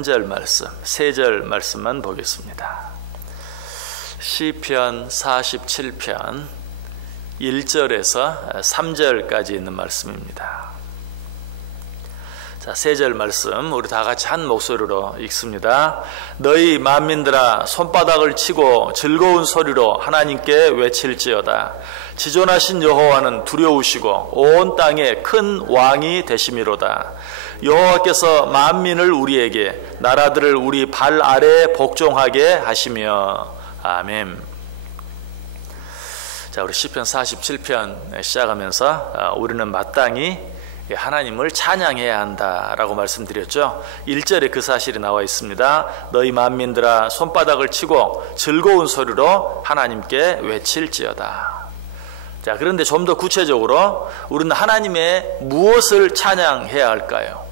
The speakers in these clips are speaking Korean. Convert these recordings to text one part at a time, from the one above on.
3절 말씀, 3절 말씀만 보겠습니다. 시편 47편 1절에서 3절까지 있는 말씀입니다. 자, 3절 말씀 우리 다 같이 한 목소리로 읽습니다. 너희 만민들아 손바닥을 치고 즐거운 소리로 하나님께 외칠지어다. 지존하신 여호와는 두려우시고 온 땅에 큰 왕이 되심이로다. 여호와께서 만민을 우리에게 나라들을 우리 발 아래 복종하게 하시며 아멘. 자, 우리 시편 47편 시작하면서 우리는 마땅히 하나님을 찬양해야 한다라고 말씀드렸죠. 1절에 그 사실이 나와 있습니다. 너희 만민들아 손바닥을 치고 즐거운 소리로 하나님께 외칠지어다. 자, 그런데 좀 더 구체적으로 우리는 하나님의 무엇을 찬양해야 할까요?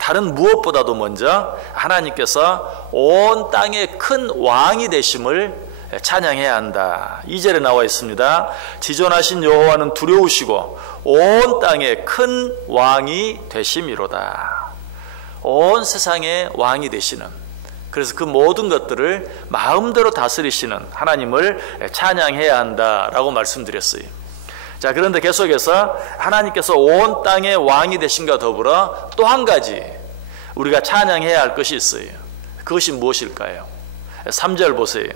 다른 무엇보다도 먼저 하나님께서 온 땅의 큰 왕이 되심을 찬양해야 한다. 2절에 나와 있습니다. 지존하신 여호와는 두려우시고 온 땅의 큰 왕이 되심이로다. 온 세상의 왕이 되시는, 그래서 그 모든 것들을 마음대로 다스리시는 하나님을 찬양해야 한다라고 말씀드렸어요. 자, 그런데 계속해서 하나님께서 온 땅의 왕이 되신과 더불어 또 한 가지 우리가 찬양해야 할 것이 있어요. 그것이 무엇일까요? 3절 보세요.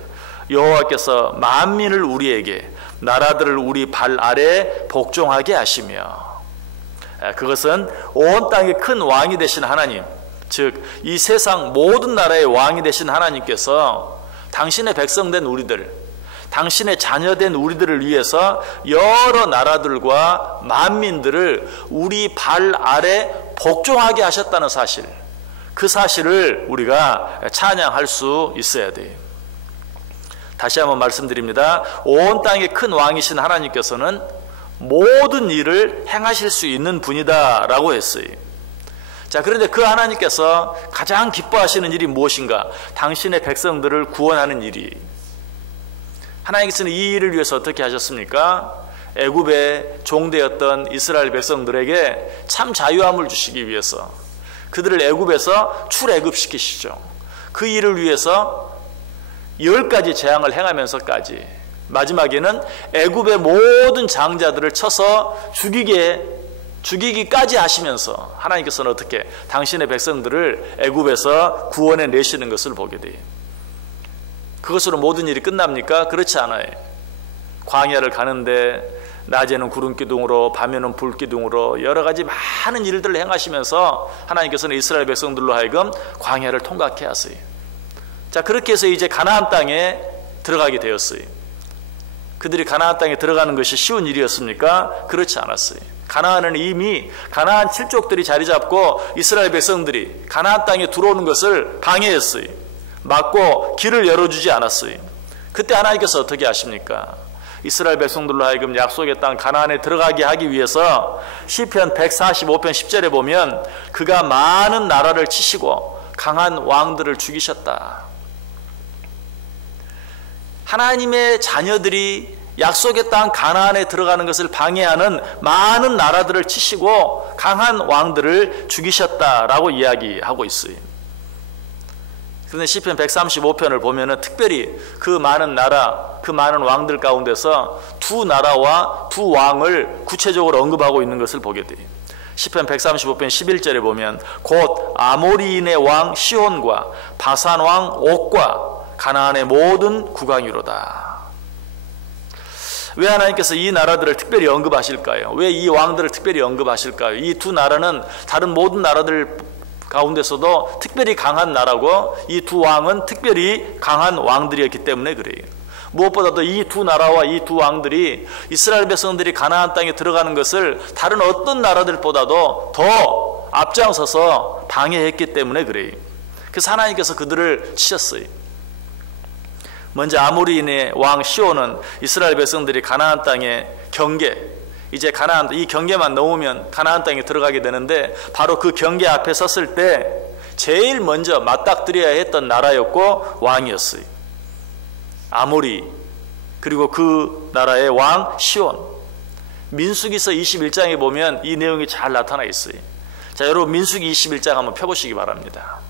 여호와께서 만민을 우리에게 나라들을 우리 발 아래 복종하게 하시며, 그것은 온 땅의 큰 왕이 되신 하나님, 즉 이 세상 모든 나라의 왕이 되신 하나님께서 당신의 백성된 우리들, 당신의 자녀된 우리들을 위해서 여러 나라들과 만민들을 우리 발 아래 복종하게 하셨다는 사실, 그 사실을 우리가 찬양할 수 있어야 돼요. 다시 한번 말씀드립니다. 온 땅의 큰 왕이신 하나님께서는 모든 일을 행하실 수 있는 분이다 라고 했어요. 자, 그런데 그 하나님께서 가장 기뻐하시는 일이 무엇인가? 당신의 백성들을 구원하는 일이. 하나님께서는 이 일을 위해서 어떻게 하셨습니까? 애굽의 종되었던 이스라엘 백성들에게 참 자유함을 주시기 위해서 그들을 애굽에서 출애굽시키시죠. 그 일을 위해서 10가지 재앙을 행하면서까지 마지막에는 애굽의 모든 장자들을 쳐서 죽이기까지 하시면서 하나님께서는 어떻게 당신의 백성들을 애굽에서 구원해 내시는 것을 보게 돼요. 그것으로 모든 일이 끝납니까? 그렇지 않아요. 광야를 가는데 낮에는 구름기둥으로 밤에는 불기둥으로 여러 가지 많은 일들을 행하시면서 하나님께서는 이스라엘 백성들로 하여금 광야를 통과케 하세요. 자, 그렇게 해서 이제 가나안 땅에 들어가게 되었어요. 그들이 가나안 땅에 들어가는 것이 쉬운 일이었습니까? 그렇지 않았어요. 가나안은 이미 가나안 7족들이 자리 잡고 이스라엘 백성들이 가나안 땅에 들어오는 것을 방해했어요. 막고 길을 열어주지 않았어요. 그때 하나님께서 어떻게 하십니까? 이스라엘 백성들로 하여금 약속의 땅 가나안에 들어가게 하기 위해서 시편 145편 10절에 보면 그가 많은 나라를 치시고 강한 왕들을 죽이셨다. 하나님의 자녀들이 약속의 땅 가나안에 들어가는 것을 방해하는 많은 나라들을 치시고 강한 왕들을 죽이셨다라고 이야기하고 있어요. 그런데 시편 135편을 보면은 특별히 그 많은 나라, 그 많은 왕들 가운데서 두 나라와 두 왕을 구체적으로 언급하고 있는 것을 보게 돼요. 시편 135편 11절에 보면 곧 아모리인의 왕 시온과 바산 왕 옥과 가나안의 모든 국왕이로다. 왜 하나님께서 이 나라들을 특별히 언급하실까요? 왜 이 왕들을 특별히 언급하실까요? 이 두 나라는 다른 모든 나라들 가운데서도 특별히 강한 나라고 이 두 왕은 특별히 강한 왕들이었기 때문에 그래요. 무엇보다도 이 두 나라와 이 두 왕들이 이스라엘 백성들이 가나안 땅에 들어가는 것을 다른 어떤 나라들보다도 더 앞장서서 방해했기 때문에 그래요. 그래서 하나님께서 그들을 치셨어요. 먼저 아모리인의 왕 시온은 이스라엘 백성들이 가나안 땅의 경계, 이제 가나안, 이 경계만 넘으면 가나안 땅에 들어가게 되는데 바로 그 경계 앞에 섰을 때 제일 먼저 맞닥뜨려야 했던 나라였고 왕이었어요. 아모리, 그리고 그 나라의 왕 시온. 민수기서 21장에 보면 이 내용이 잘 나타나 있어요. 자, 여러분 민수기 21장 한번 펴보시기 바랍니다.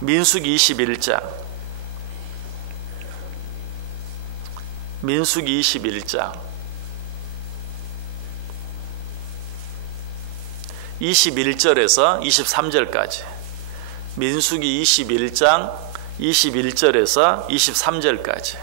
민수기 21장. 민수기 21장 21절에서 23절까지. 민수기 21장 21절에서 23절까지.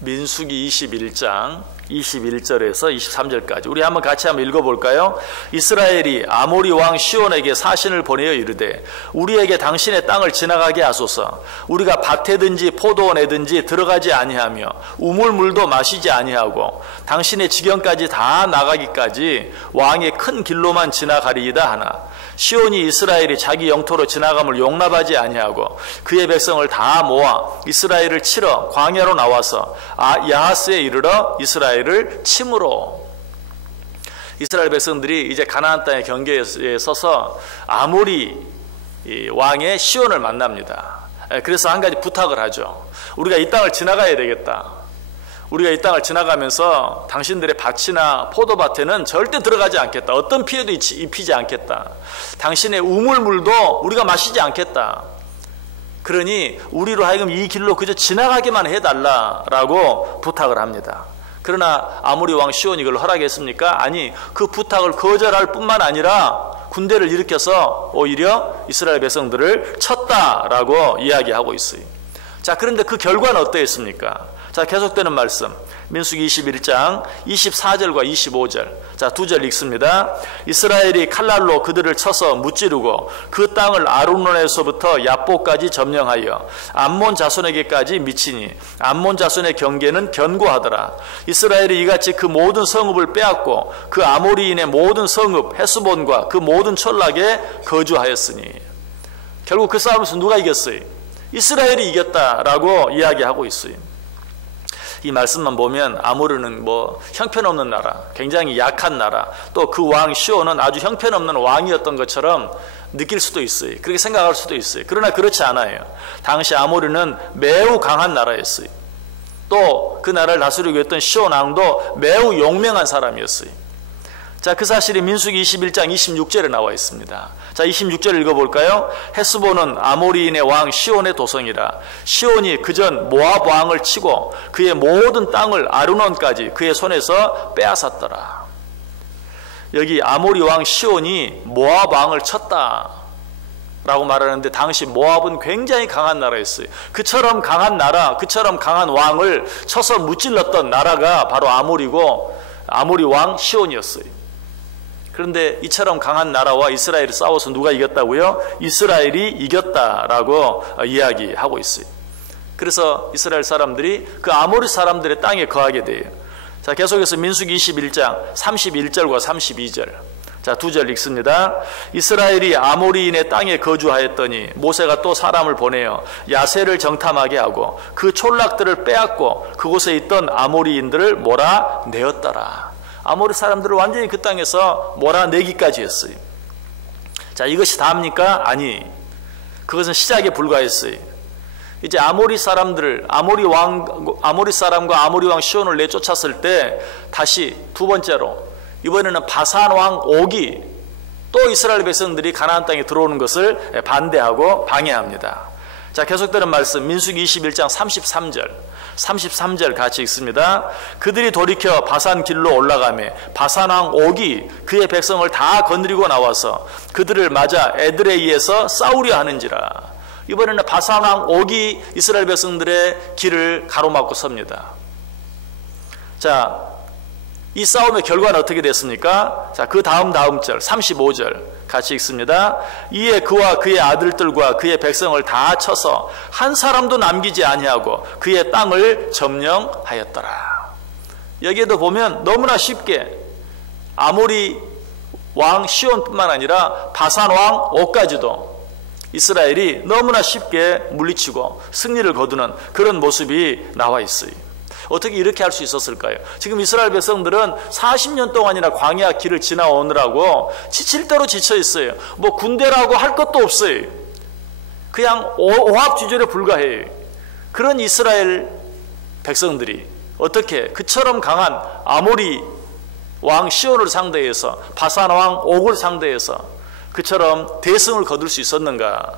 민수기 21장 21절에서 23절까지. 우리 한번 같이 한번 읽어볼까요? 이스라엘이 아모리 왕 시온에게 사신을 보내어 이르되 우리에게 당신의 땅을 지나가게 하소서. 우리가 밭에든지 포도원에든지 들어가지 아니하며 우물물도 마시지 아니하고 당신의 지경까지 다 나가기까지 왕의 큰 길로만 지나가리이다 하나 시온이 이스라엘이 자기 영토로 지나감을 용납하지 아니하고 그의 백성을 다 모아 이스라엘을 치러 광야로 나와서 야하스에 이르러 이스라엘을 침으로. 이스라엘 백성들이 이제 가나안 땅의 경계에 서서 아모리 왕의 시온을 만납니다. 그래서 한 가지 부탁을 하죠. 우리가 이 땅을 지나가야 되겠다. 우리가 이 땅을 지나가면서 당신들의 밭이나 포도밭에는 절대 들어가지 않겠다. 어떤 피해도 입히지 않겠다. 당신의 우물물도 우리가 마시지 않겠다. 그러니 우리로 하여금 이 길로 그저 지나가기만 해달라라고 부탁을 합니다. 그러나 아모리 왕 시온이 이걸 허락했습니까? 아니, 그 부탁을 거절할 뿐만 아니라 군대를 일으켜서 오히려 이스라엘 백성들을 쳤다라고 이야기하고 있어요. 자, 그런데 그 결과는 어떠했습니까? 자, 계속되는 말씀. 민수기 21장 24절과 25절. 자, 두 절 읽습니다. 이스라엘이 칼날로 그들을 쳐서 무찌르고 그 땅을 아르논에서부터 야보까지 점령하여 암몬 자손에게까지 미치니 암몬 자손의 경계는 견고하더라. 이스라엘이 이같이 그 모든 성읍을 빼앗고 그 아모리인의 모든 성읍 헤스본과 그 모든 촌락에 거주하였으니. 결국 그 싸움에서 누가 이겼어요? 이스라엘이 이겼다라고 이야기하고 있어요. 이 말씀만 보면 아모르는 형편없는 나라, 굉장히 약한 나라, 또 그 왕 시온은 아주 형편없는 왕이었던 것처럼 느낄 수도 있어요. 그렇게 생각할 수도 있어요. 그러나 그렇지 않아요. 당시 아모르는 매우 강한 나라였어요. 또 그 나라를 다스리고 있던 시온 왕도 매우 용맹한 사람이었어요. 자, 그 사실이 민수기 21장 26절에 나와 있습니다. 자, 26절 읽어볼까요? 헤스본은 아모리인의 왕 시온의 도성이라. 시온이 그전 모압 왕을 치고 그의 모든 땅을 아르논까지 그의 손에서 빼앗았더라. 여기 아모리 왕 시온이 모압 왕을 쳤다 라고 말하는데, 당시 모압은 굉장히 강한 나라였어요. 그처럼 강한 나라, 그처럼 강한 왕을 쳐서 무찔렀던 나라가 바로 아모리 왕 시온이었어요. 그런데 이처럼 강한 나라와 이스라엘이 싸워서 누가 이겼다고요? 이스라엘이 이겼다라고 이야기하고 있어요. 그래서 이스라엘 사람들이 그 아모리 사람들의 땅에 거하게 돼요. 자, 계속해서 민수기 21장 31절과 32절. 자, 두 절 읽습니다. 이스라엘이 아모리인의 땅에 거주하였더니 모세가 또 사람을 보내어 야세를 정탐하게 하고 그 촌락들을 빼앗고 그곳에 있던 아모리인들을 몰아내었더라. 아모리 사람들을 완전히 그 땅에서 몰아내기까지 했어요. 자, 이것이 다입니까? 아니, 그것은 시작에 불과했어요. 이제 아모리 사람과 아모리 왕 시온을 내쫓았을 때 다시 두 번째로 이번에는 바산 왕 옥이 또 이스라엘 백성들이 가나안 땅에 들어오는 것을 반대하고 방해합니다. 자, 계속되는 말씀 민수기 21장 33절 같이 읽습니다. 그들이 돌이켜 바산 길로 올라가며 바산 왕 옥이 그의 백성을 다 거느리고 나와서 그들을 맞아 에드레이에서 싸우려 하는지라. 이번에는 바산 왕 옥이 이스라엘 백성들의 길을 가로막고 섭니다. 자, 이 싸움의 결과는 어떻게 됐습니까? 자, 그 다음 절 35절 같이 읽습니다. 이에 그와 그의 아들들과 그의 백성을 다 쳐서 한 사람도 남기지 아니하고 그의 땅을 점령하였더라. 여기에도 보면 너무나 쉽게 아모리 왕 시온뿐만 아니라 바산 왕 옥까지도 이스라엘이 너무나 쉽게 물리치고 승리를 거두는 그런 모습이 나와 있어요. 어떻게 이렇게 할 수 있었을까요? 지금 이스라엘 백성들은 40년 동안이나 광야 길을 지나오느라고 지칠 대로 지쳐 있어요. 군대라고 할 것도 없어요. 그냥 오합지졸에 불과해요. 그런 이스라엘 백성들이 어떻게 그처럼 강한 아모리 왕 시온을 상대해서, 바산 왕 옥을 상대해서 그처럼 대승을 거둘 수 있었는가?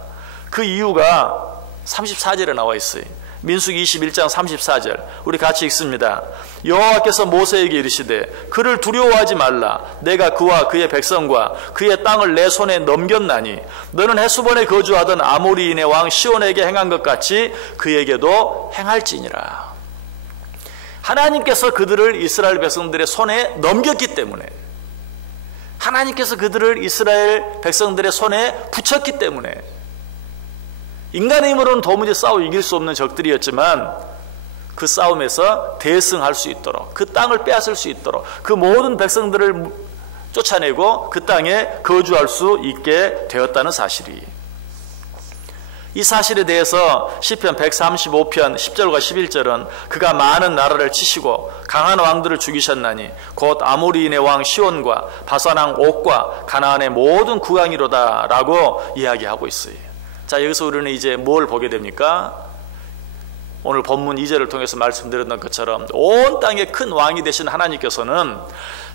그 이유가 34절에 나와 있어요. 민수기 21장 34절 우리 같이 읽습니다. 여호와께서 모세에게 이르시되 그를 두려워하지 말라. 내가 그와 그의 백성과 그의 땅을 내 손에 넘겼나니 너는 헤스본에 거주하던 아모리인의 왕 시온에게 행한 것 같이 그에게도 행할지니라. 하나님께서 그들을 이스라엘 백성들의 손에 넘겼기 때문에, 하나님께서 그들을 이스라엘 백성들의 손에 붙였기 때문에, 인간의 힘으로는 도무지 싸워 이길 수 없는 적들이었지만 그 싸움에서 대승할 수 있도록, 그 땅을 빼앗을 수 있도록 그 모든 백성들을 쫓아내고 그 땅에 거주할 수 있게 되었다는 사실이, 이 사실에 대해서 시편 135편 10절과 11절은 그가 많은 나라를 치시고 강한 왕들을 죽이셨나니 곧 아모리인의 왕 시온과 바산 왕 옥과 가나안의 모든 국왕이로다 라고 이야기하고 있어요. 자, 여기서 우리는 이제 뭘 보게 됩니까? 오늘 본문 2절을 통해서 말씀드렸던 것처럼 온 땅의 큰 왕이 되신 하나님께서는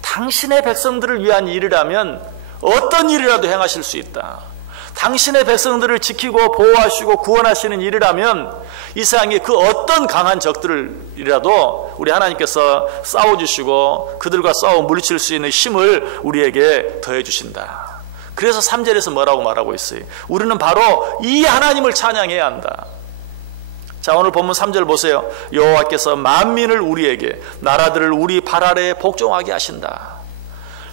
당신의 백성들을 위한 일이라면 어떤 일이라도 행하실 수 있다. 당신의 백성들을 지키고 보호하시고 구원하시는 일이라면 이 세상에 그 어떤 강한 적들이라도 우리 하나님께서 싸워주시고 그들과 싸워 물리칠 수 있는 힘을 우리에게 더해 주신다. 그래서 3절에서 뭐라고 말하고 있어요? 우리는 바로 이 하나님을 찬양해야 한다. 자, 오늘 본문 3절 보세요. 여호와께서 만민을 우리에게, 나라들을 우리 발 아래 복종하게 하신다.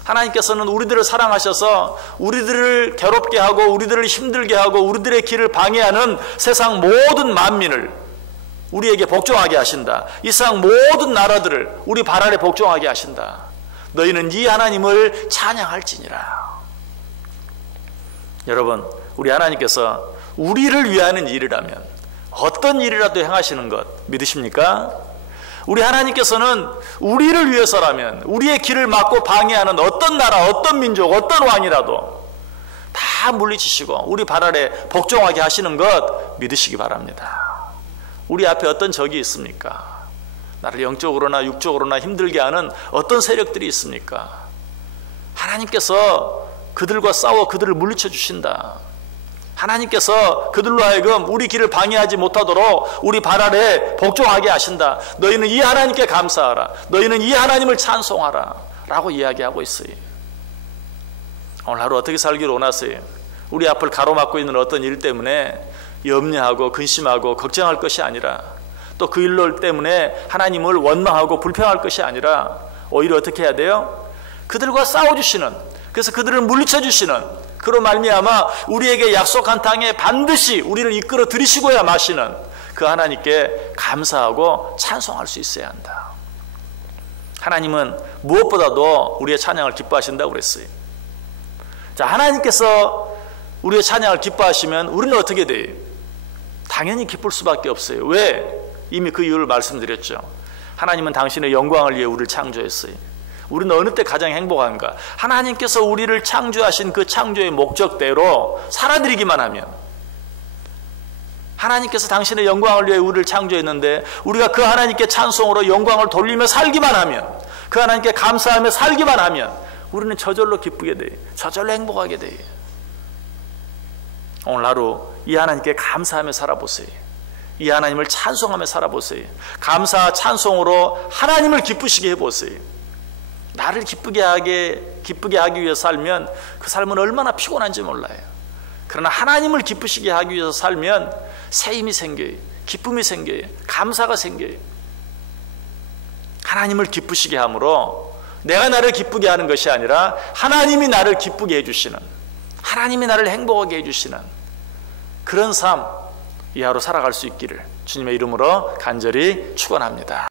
하나님께서는 우리들을 사랑하셔서 우리들을 괴롭게 하고 우리들을 힘들게 하고 우리들의 길을 방해하는 세상 모든 만민을 우리에게 복종하게 하신다. 이 세상 모든 나라들을 우리 발 아래 복종하게 하신다. 너희는 이 하나님을 찬양할지니라. 여러분, 우리 하나님께서 우리를 위하는 일이라면 어떤 일이라도 행하시는 것 믿으십니까? 우리 하나님께서는 우리를 위해서라면 우리의 길을 막고 방해하는 어떤 나라, 어떤 민족, 어떤 왕이라도 다 물리치시고 우리 발 아래 복종하게 하시는 것 믿으시기 바랍니다. 우리 앞에 어떤 적이 있습니까? 나를 영적으로나 육적으로나 힘들게 하는 어떤 세력들이 있습니까? 하나님께서 그들과 싸워 그들을 물리쳐 주신다. 하나님께서 그들로 하여금 우리 길을 방해하지 못하도록 우리 발 아래 복종하게 하신다. 너희는 이 하나님께 감사하라. 너희는 이 하나님을 찬송하라 라고 이야기하고 있어요. 오늘 하루 어떻게 살기를 원하세요? 우리 앞을 가로막고 있는 어떤 일 때문에 염려하고 근심하고 걱정할 것이 아니라, 또 그 일로 때문에 하나님을 원망하고 불평할 것이 아니라 오히려 어떻게 해야 돼요? 그들과 싸워주시는, 그래서 그들을 물리쳐 주시는, 그로 말미암아 우리에게 약속한 땅에 반드시 우리를 이끌어 들이시고야 마시는 그 하나님께 감사하고 찬송할 수 있어야 한다. 하나님은 무엇보다도 우리의 찬양을 기뻐하신다고 그랬어요. 자, 하나님께서 우리의 찬양을 기뻐하시면 우리는 어떻게 돼요? 당연히 기쁠 수밖에 없어요. 왜? 이미 그 이유를 말씀드렸죠. 하나님은 당신의 영광을 위해 우리를 창조했어요. 우리는 어느 때 가장 행복한가? 하나님께서 우리를 창조하신 그 창조의 목적대로 살아들이기만 하면, 하나님께서 당신의 영광을 위해 우리를 창조했는데 우리가 그 하나님께 찬송으로 영광을 돌리며 살기만 하면, 그 하나님께 감사하며 살기만 하면 우리는 저절로 기쁘게 돼요. 저절로 행복하게 돼요. 오늘 하루 이 하나님께 감사하며 살아보세요. 이 하나님을 찬송하며 살아보세요. 감사 찬송으로 하나님을 기쁘시게 해보세요. 나를 기쁘게 하기 위해서 살면 그 삶은 얼마나 피곤한지 몰라요. 그러나 하나님을 기쁘시게 하기 위해서 살면 새 힘이 생겨요. 기쁨이 생겨요. 감사가 생겨요. 하나님을 기쁘시게 함으로 내가 나를 기쁘게 하는 것이 아니라 하나님이 나를 기쁘게 해주시는, 하나님이 나를 행복하게 해주시는 그런 삶, 이 하루 살아갈 수 있기를 주님의 이름으로 간절히 축원합니다.